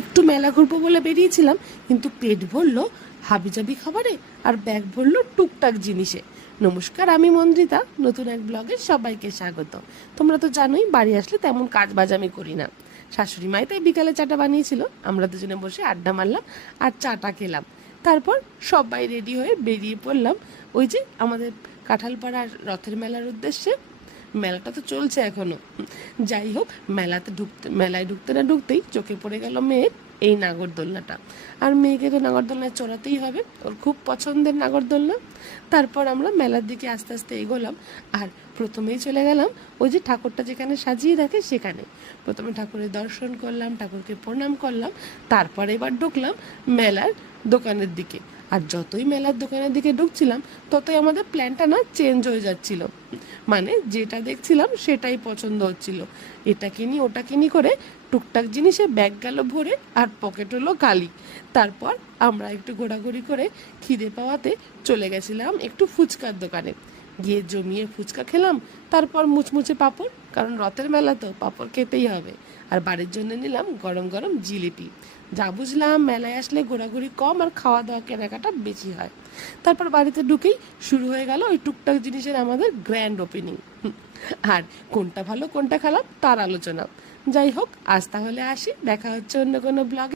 একটু মেলা ঘুরবো বলে বেরিয়েছিলাম, কিন্তু পেট ভরলো হাবিজাবি খাবারে আর ব্যাগ ভরলো টুকটাক জিনিসে। নমস্কার, আমি মন্দ্রিতা, নতুন এক ব্লগে সবাইকে স্বাগত। তোমরা তো জানোই বাড়ি আসলে তেমন কাজ বাজ আমি করি না। শাশুড়ি মাই তাই বিকালে চাটা বানিয়েছিল, আমরা দুজনে বসে আড্ডা মারলাম আর চাটা খেলাম। তারপর সবাই রেডি হয়ে বেরিয়ে পড়লাম ওই যে আমাদের কাঁঠালপাড়ার রথের মেলার উদ্দেশ্যে। মেলাটা তো চলছে এখনো। যাই হোক, মেলায় ঢুকতে না ঢুকতেই চোখে পড়ে গেল মেয়ের এই নাগরদোলনাটা। আর মেয়েকে তো নাগরদোলনায় চড়াতেই হবে, ওর খুব পছন্দের নাগরদোলনা। তারপর আমরা মেলার দিকে আস্তে আস্তে এগোলাম, আর প্রথমেই চলে গেলাম ওই যে ঠাকুরটা যেখানে সাজিয়ে রাখে সেখানে। প্রথমে ঠাকুরের দর্শন করলাম, ঠাকুরকে প্রণাম করলাম, তারপর এবার ঢুকলাম মেলার দোকানের দিকে। আর যতই মেলার দোকানের দিকে ঢুকছিলাম ততই আমাদের প্ল্যানটা না চেঞ্জ হয়ে যাচ্ছিল। মানে যেটা দেখছিলাম সেটাই পছন্দ হচ্ছিল, এটা কিনি ওটা কিনি করে টুকটাক জিনিসে ব্যাগ গেল ভরে আর পকেট হলো খালি। তারপর আমরা একটু ঘোরাঘুরি করে খিদে পাওয়াতে চলে গেছিলাম একটু ফুচকার দোকানে। গিয়ে জমিয়ে ফুচকা খেলাম, তারপর মুচমুচে পাঁপড়, কারণ রথের মেলা তো পাঁপড় খেতেই হবে। আর বাড়ির জন্য নিলাম গরম গরম জিলিপি। যা বুঝলাম মেলায় আসলে ঘোরাঘুরি কম আর খাওয়া দাওয়া কেনাকাটা বেশি হয়। তারপর বাড়িতে ঢুকেই শুরু হয়ে গেল ওই টুকটাক জিনিসের আমাদের গ্র্যান্ড ওপেনিং। আর কোনটা ভালো কোনটা খারাপ তার আলোচনা। যাই হোক, আজ তাহলে আসি, দেখা হচ্ছে অন্য কোনো ব্লগে।